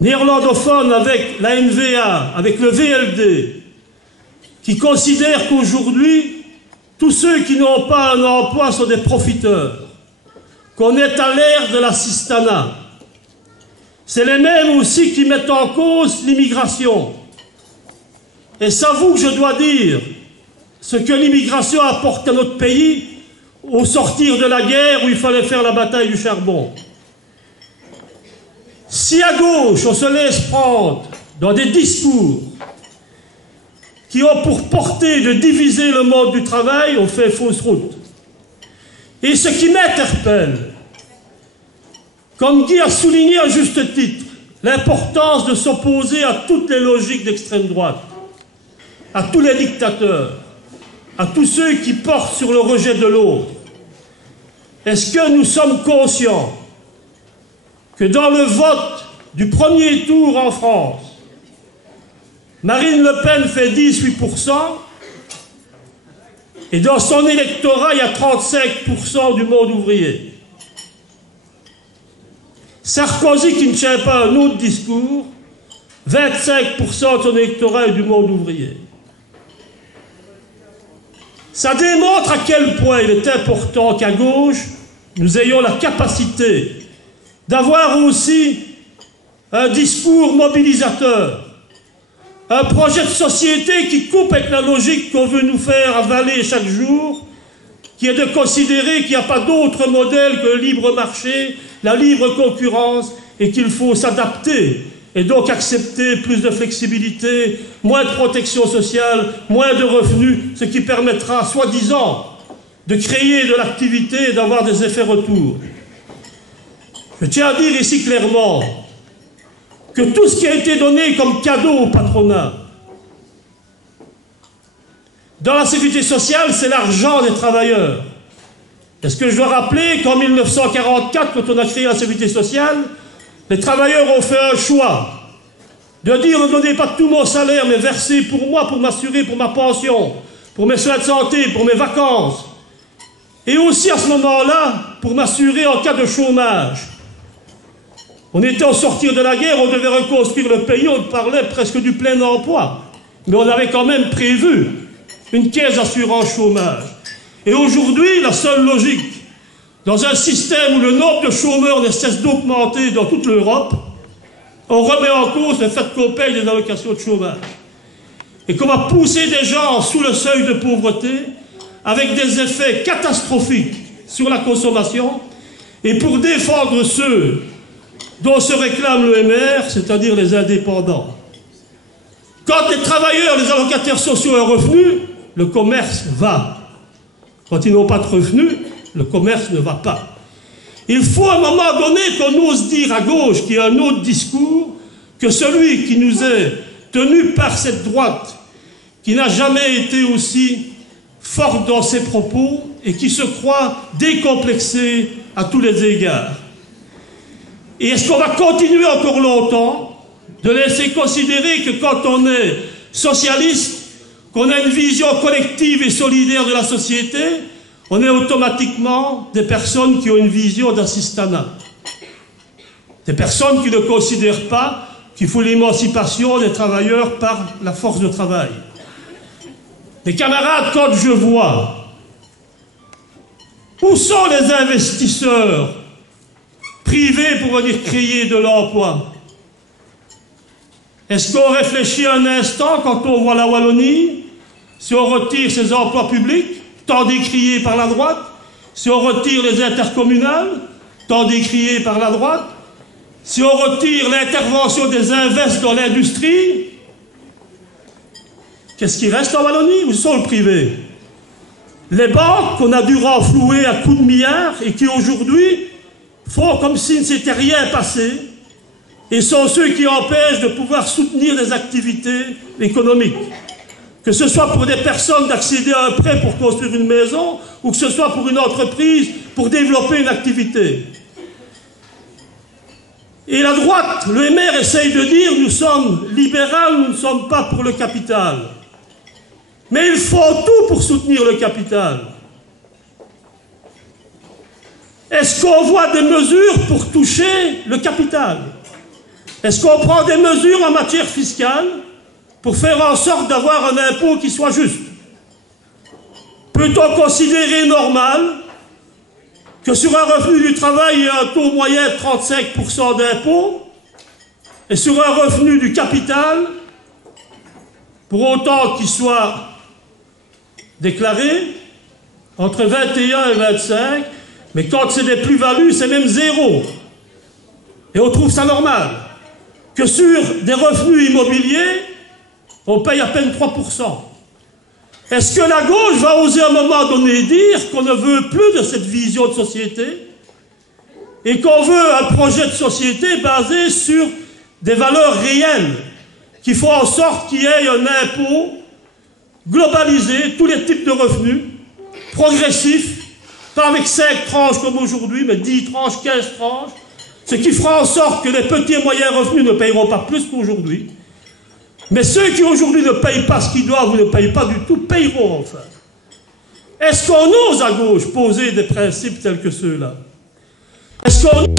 néerlandophones avec la NVA, avec le VLD, qui considèrent qu'aujourd'hui, tous ceux qui n'ont pas un emploi sont des profiteurs, qu'on est à l'ère de l'assistanat. C'est les mêmes aussi qui mettent en cause l'immigration. Et c'est à vous que je dois dire ce que l'immigration apporte à notre pays au sortir de la guerre où il fallait faire la bataille du charbon. Si à gauche on se laisse prendre dans des discours qui ont pour portée de diviser le monde du travail, on fait fausse route. Et ce qui m'interpelle, comme Guy a souligné à juste titre, l'importance de s'opposer à toutes les logiques d'extrême droite, à tous les dictateurs, à tous ceux qui portent sur le rejet de l'autre. Est-ce que nous sommes conscients que dans le vote du premier tour en France, Marine Le Pen fait 18%, et dans son électorat, il y a 35% du monde ouvrier. Sarkozy, qui ne tient pas un autre discours, 25% de son électorat est du monde ouvrier. Ça démontre à quel point il est important qu'à gauche, nous ayons la capacité d'avoir aussi un discours mobilisateur, un projet de société qui coupe avec la logique qu'on veut nous faire avaler chaque jour, qui est de considérer qu'il n'y a pas d'autre modèle que le libre marché, la libre concurrence, et qu'il faut s'adapter, et donc accepter plus de flexibilité, moins de protection sociale, moins de revenus, ce qui permettra, soi-disant, de créer de l'activité et d'avoir des effets retours. Je tiens à dire ici clairement que tout ce qui a été donné comme cadeau au patronat, dans la sécurité sociale, c'est l'argent des travailleurs. Est-ce que je dois rappeler qu'en 1944, quand on a créé la sécurité sociale, les travailleurs ont fait un choix de dire ne donnez pas tout mon salaire, mais versez pour moi, pour m'assurer, pour ma pension, pour mes soins de santé, pour mes vacances. Et aussi à ce moment-là, pour m'assurer en cas de chômage. On était au sortir de la guerre, on devait reconstruire le pays, on parlait presque du plein emploi. Mais on avait quand même prévu une caisse d'assurance chômage. Et aujourd'hui, la seule logique, dans un système où le nombre de chômeurs ne cesse d'augmenter dans toute l'Europe, on remet en cause le fait qu'on paye des allocations de chômage. Et qu'on va pousser des gens sous le seuil de pauvreté, avec des effets catastrophiques sur la consommation, et pour défendre ceux dont se réclame l'EMR, c'est-à-dire les indépendants. Quand les travailleurs, les allocataires sociaux ont un revenu, le commerce va. Quand ils n'ont pas de revenus, le commerce ne va pas. Il faut à un moment donné qu'on ose dire à gauche qu'il y a un autre discours que celui qui nous est tenu par cette droite, qui n'a jamais été aussi forte dans ses propos et qui se croit décomplexée à tous les égards. Et est-ce qu'on va continuer encore longtemps de laisser considérer que quand on est socialiste, qu'on a une vision collective et solidaire de la société, on est automatiquement des personnes qui ont une vision d'assistanat. Des personnes qui ne considèrent pas qu'il faut l'émancipation des travailleurs par la force de travail. Mes camarades, quand je vois où sont les investisseurs privés pour venir créer de l'emploi, est-ce qu'on réfléchit un instant quand on voit la Wallonie, si on retire ces emplois publics, tant décriés par la droite, si on retire les intercommunales, tant décriées par la droite, si on retire l'intervention des invests dans l'industrie, qu'est-ce qui reste en Wallonie? Où sont le privé? Les banques qu'on a dû renflouer à coups de milliards et qui aujourd'hui font comme s'il ne s'était rien passé et sont ceux qui empêchent de pouvoir soutenir les activités économiques. Que ce soit pour des personnes d'accéder à un prêt pour construire une maison ou que ce soit pour une entreprise pour développer une activité. Et la droite, le MR essaye de dire nous sommes libéraux, nous ne sommes pas pour le capital. Mais ils font tout pour soutenir le capital. Est-ce qu'on voit des mesures pour toucher le capital? Est-ce qu'on prend des mesures en matière fiscale pour faire en sorte d'avoir un impôt qui soit juste? Peut-on considérer normal que sur un revenu du travail, il y ait un taux moyen de 35% d'impôt et sur un revenu du capital, pour autant qu'il soit déclaré, entre 21 et 25, mais quand c'est des plus-values, c'est même 0. Et on trouve ça normal. Que sur des revenus immobiliers, on paye à peine 3%. Est-ce que la gauche va oser à un moment donné dire qu'on ne veut plus de cette vision de société et qu'on veut un projet de société basé sur des valeurs réelles qui font en sorte qu'il y ait un impôt globalisé, tous les types de revenus, progressif, pas avec 5 tranches comme aujourd'hui, mais 10 tranches, 15 tranches, ce qui fera en sorte que les petits et moyens revenus ne paieront pas plus qu'aujourd'hui. Mais ceux qui aujourd'hui ne payent pas ce qu'ils doivent ou ne payent pas du tout, paieront enfin. Est-ce qu'on ose à gauche poser des principes tels que ceux-là? Est-ce qu'on